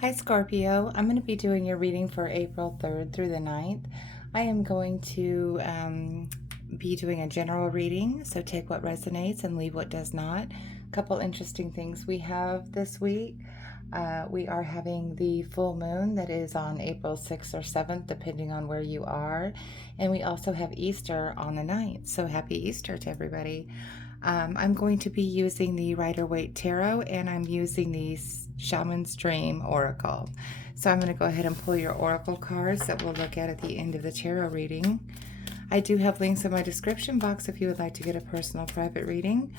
Hi Scorpio, I'm going to be doing your reading for April 3rd through the 9th. I am going to be doing a general reading, so take what resonates and leave what does not. A couple interesting things we have this week. We are having the full moon that is on April 6th or 7th, depending on where you are. And we also have Easter on the 9th, so happy Easter to everybody. I'm going to be using the Rider-Waite Tarot, and I'm using the Shaman's Dream Oracle. So I'm going to go ahead and pull your Oracle cards that we'll look at the end of the tarot reading. I do have links in my description box if you would like to get a personal private reading.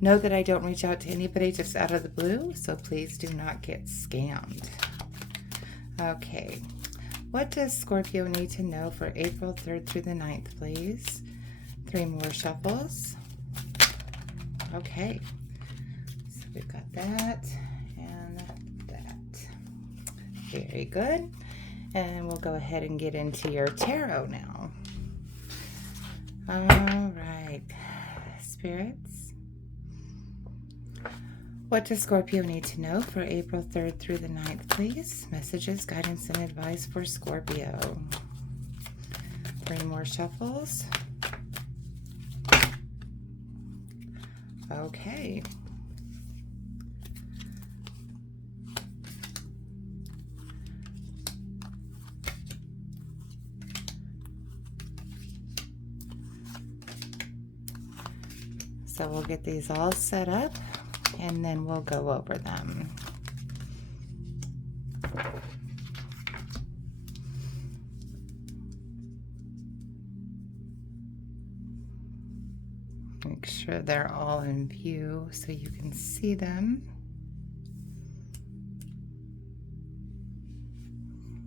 Know that I don't reach out to anybody just out of the blue, so please do not get scammed. Okay, what does Scorpio need to know for April 3rd through the 9th, please? 3 more shuffles. Okay, so we've got that and that. Very good. And we'll go ahead and get into your tarot now. All right, spirits. What does Scorpio need to know for April 3rd through the 9th, please? Messages, guidance, and advice for Scorpio. 3 more shuffles. Okay. So we'll get these all set up and then we'll go over them. Make sure they're all in view so you can see them.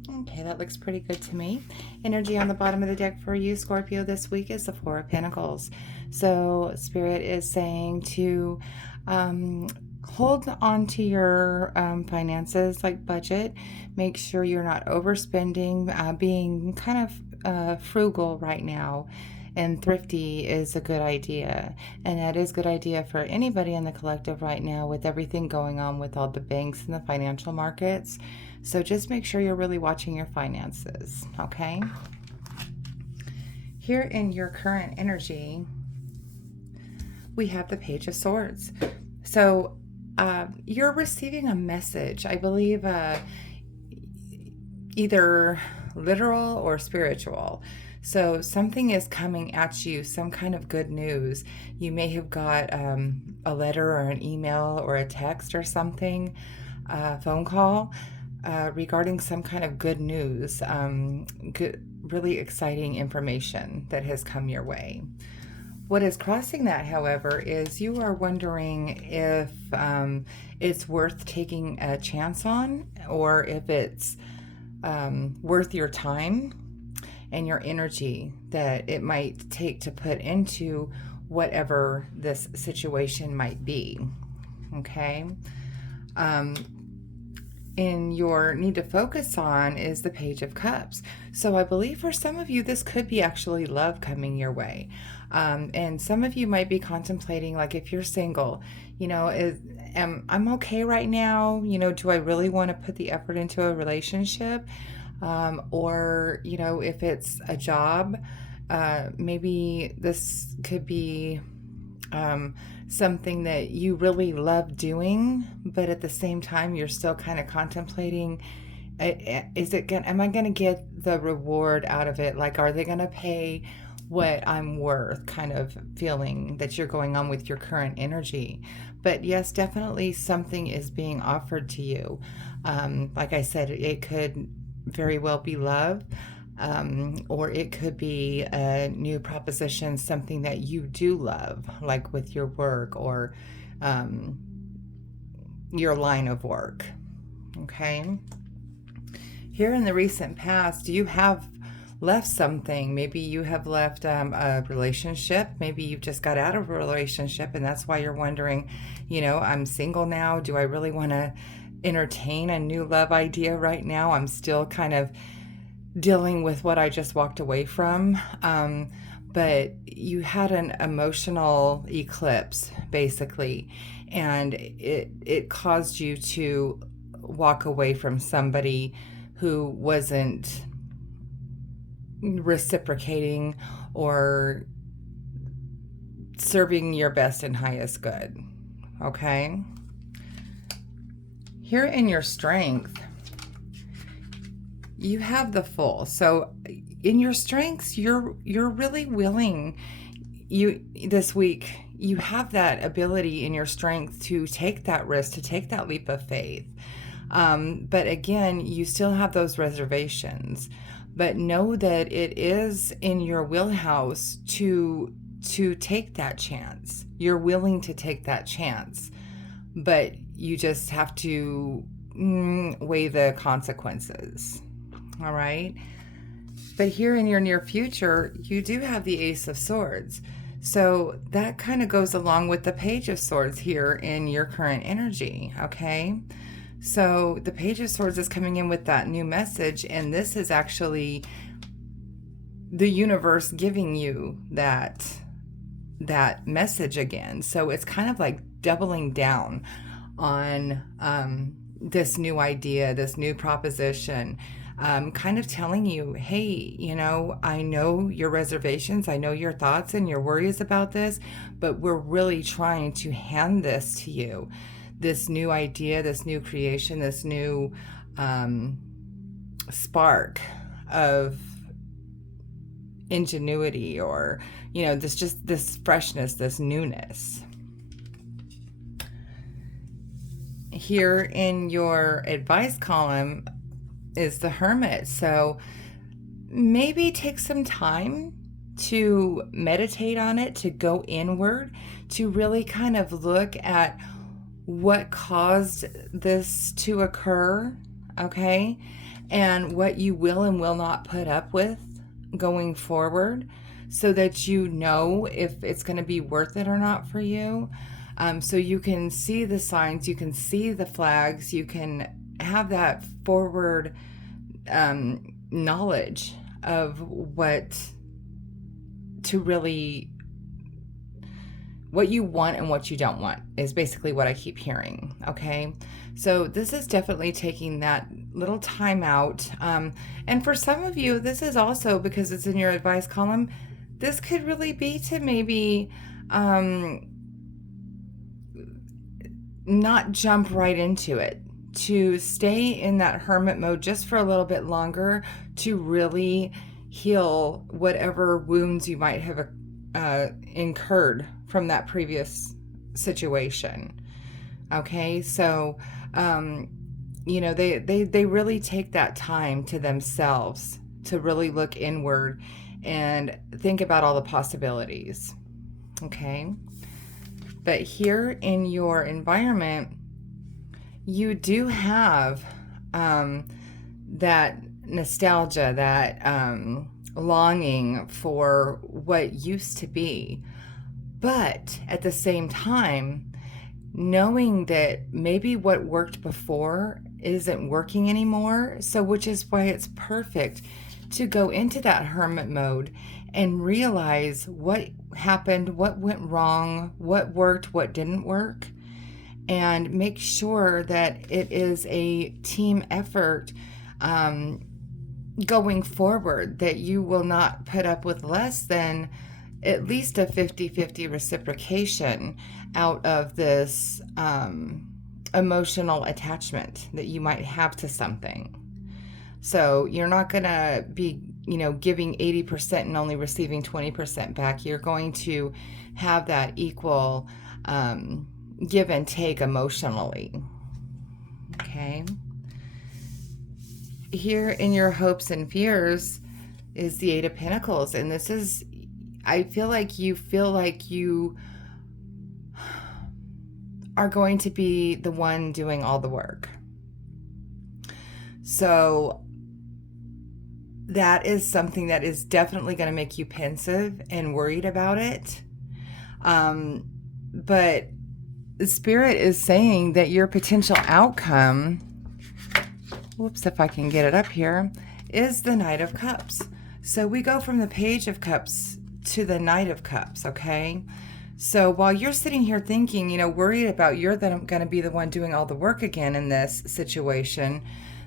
Okay, that looks pretty good to me. Energy on the bottom of the deck for you, Scorpio, this week is the Four of Pentacles. So Spirit is saying to hold on to your finances, like budget. Make sure you're not overspending, being kind of frugal right now. And thrifty is a good idea. And that is a good idea for anybody in the collective right now with everything going on with all the banks and the financial markets. So just make sure you're really watching your finances, okay? Here in your current energy, we have the Page of Swords. So you're receiving a message, I believe, either literal or spiritual. So something is coming at you, some kind of good news. You may have got a letter or an email or a text or something, a phone call regarding some kind of good news, really exciting information that has come your way. What is crossing that, however, is you are wondering if it's worth taking a chance on, or if it's worth your time and your energy that it might take to put into whatever this situation might be. Okay. And your need to focus on is the Page of Cups. So I believe for some of you, this could be actually love coming your way. And some of you might be contemplating, like if you're single, you know, I'm okay right now. You know, do I really want to put the effort into a relationship? Or, you know, if it's a job, maybe this could be something that you really love doing, but at the same time, you're still kind of contemplating, am I going to get the reward out of it? Like, are they going to pay what I'm worth, kind of feeling that you're going on with your current energy? But yes, definitely something is being offered to you. Like I said, it could very well be love, or it could be a new proposition, something that you do love, like with your work or your line of work. Okay. Here in the recent past, you have left something. Maybe you have left a relationship. Maybe you've just got out of a relationship, and that's why you're wondering, you know, I'm single now. Do I really want to entertain a new love idea right now? I'm still kind of dealing with what I just walked away from. But you had an emotional eclipse, basically, and it caused you to walk away from somebody who wasn't reciprocating or serving your best and highest good. Okay? Here in your strength, you have the Fool. So in your strengths, you're really willing. This week, you have that ability in your strength to take that risk, to take that leap of faith. But again, you still have those reservations. But know that it is in your wheelhouse to take that chance. You're willing to take that chance, but you just have to weigh the consequences. All right. But here in your near future, you do have the Ace of Swords. So that kind of goes along with the Page of Swords here in your current energy. Okay. So the Page of Swords is coming in with that new message, and this is actually the universe giving you that message again. So it's kind of like doubling down on this new idea, this new proposition, kind of telling you, hey, you know, I know your reservations, I know your thoughts and your worries about this, but we're really trying to hand this to you. This new idea, this new creation, this new spark of ingenuity, or, you know, this freshness, this newness. Here in your advice column is the Hermit. So maybe take some time to meditate on it, to go inward, to really kind of look at what caused this to occur, okay? And what you will and will not put up with going forward, so that you know if it's going to be worth it or not for you. So you can see the signs, you can see the flags, you can have that forward knowledge of what you want and what you don't want is basically what I keep hearing. Okay. So this is definitely taking that little time out. And for some of you, this is also because it's in your advice column. This could really be to maybe, not jump right into it, to stay in that hermit mode just for a little bit longer, to really heal whatever wounds you might have incurred from that previous situation. Okay, so you know, they really take that time to themselves to really look inward and think about all the possibilities. Okay, but here in your environment, you do have that nostalgia, that longing for what used to be. But at the same time, knowing that maybe what worked before isn't working anymore, so which is why it's perfect to go into that hermit mode and realize what happened, what went wrong, what worked, what didn't work, and make sure that it is a team effort going forward, that you will not put up with less than at least a 50-50 reciprocation out of this emotional attachment that you might have to something. So you're not going to be, you know, giving 80% and only receiving 20% back. You're going to have that equal give and take emotionally. Okay. Here in your hopes and fears is the Eight of Pentacles. And this is, I feel like you are going to be the one doing all the work. So that is something that is definitely going to make you pensive and worried about it. But the Spirit is saying that your potential outcome, whoops, if I can get it up here, is the Knight of Cups. So we go from the Page of Cups to the Knight of Cups, okay? So while you're sitting here thinking, worried about you're going to be the one doing all the work again in this situation,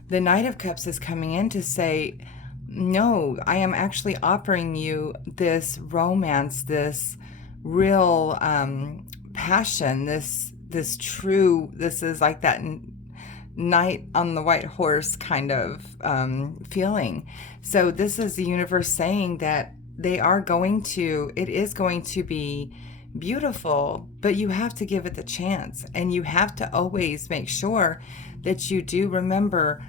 the Knight of Cups is coming in to say, no, I am actually offering you this romance, this real passion, this true, this is like that knight on the white horse kind of feeling. So this is the universe saying that it is going to be beautiful, but you have to give it the chance, and you have to always make sure that you do remember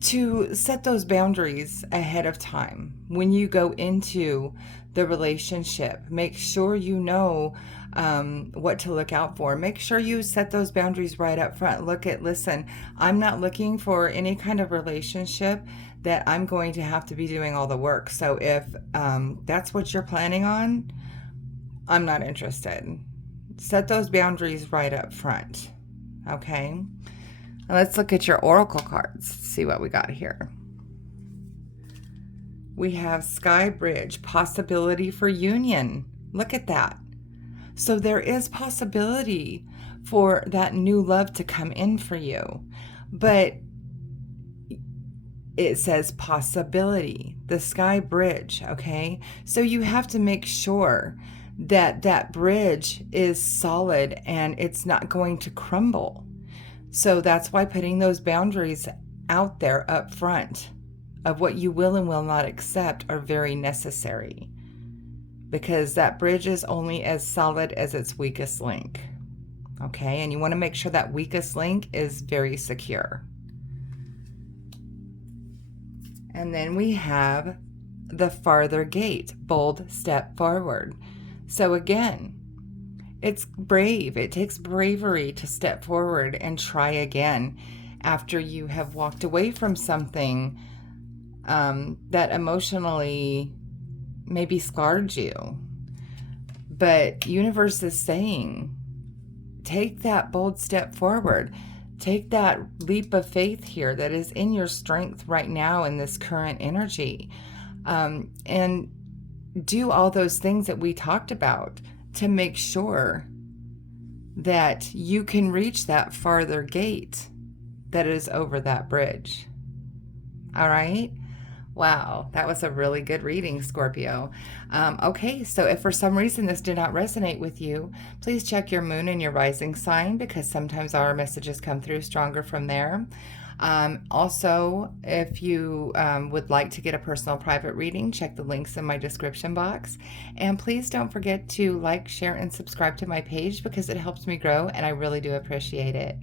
to set those boundaries ahead of time when you go into the relationship. Make sure you know what to look out for. Make sure you set those boundaries right up front. Listen, I'm not looking for any kind of relationship that I'm going to have to be doing all the work. So if that's what you're planning on, I'm not interested. Set those boundaries right up front. Okay? Now let's look at your oracle cards, see what we got here. We have Sky Bridge, possibility for union. Look at that. So there is possibility for that new love to come in for you. But it says possibility, the Sky Bridge, okay? So you have to make sure that that bridge is solid and it's not going to crumble. So that's why putting those boundaries out there up front of what you will and will not accept are very necessary, because that bridge is only as solid as its weakest link. Okay, and you want to make sure that weakest link is very secure. And then we have the farther gate, bold step forward. So again, it's brave. It takes bravery to step forward and try again after you have walked away from something that emotionally maybe scarred you. But universe is saying, take that bold step forward. Take that leap of faith here that is in your strength right now in this current energy. And do all those things that we talked about to make sure that you can reach that farther gate that is over that bridge. All right? Wow, that was a really good reading, Scorpio. Okay, so if for some reason this did not resonate with you, please check your moon and your rising sign, because sometimes our messages come through stronger from there. Also, if you would like to get a personal private reading, check the links in my description box. And please don't forget to like, share, and subscribe to my page, because it helps me grow and I really do appreciate it.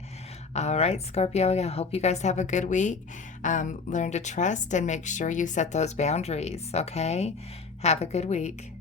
All right, Scorpio, I hope you guys have a good week. Learn to trust and make sure you set those boundaries, okay? Have a good week.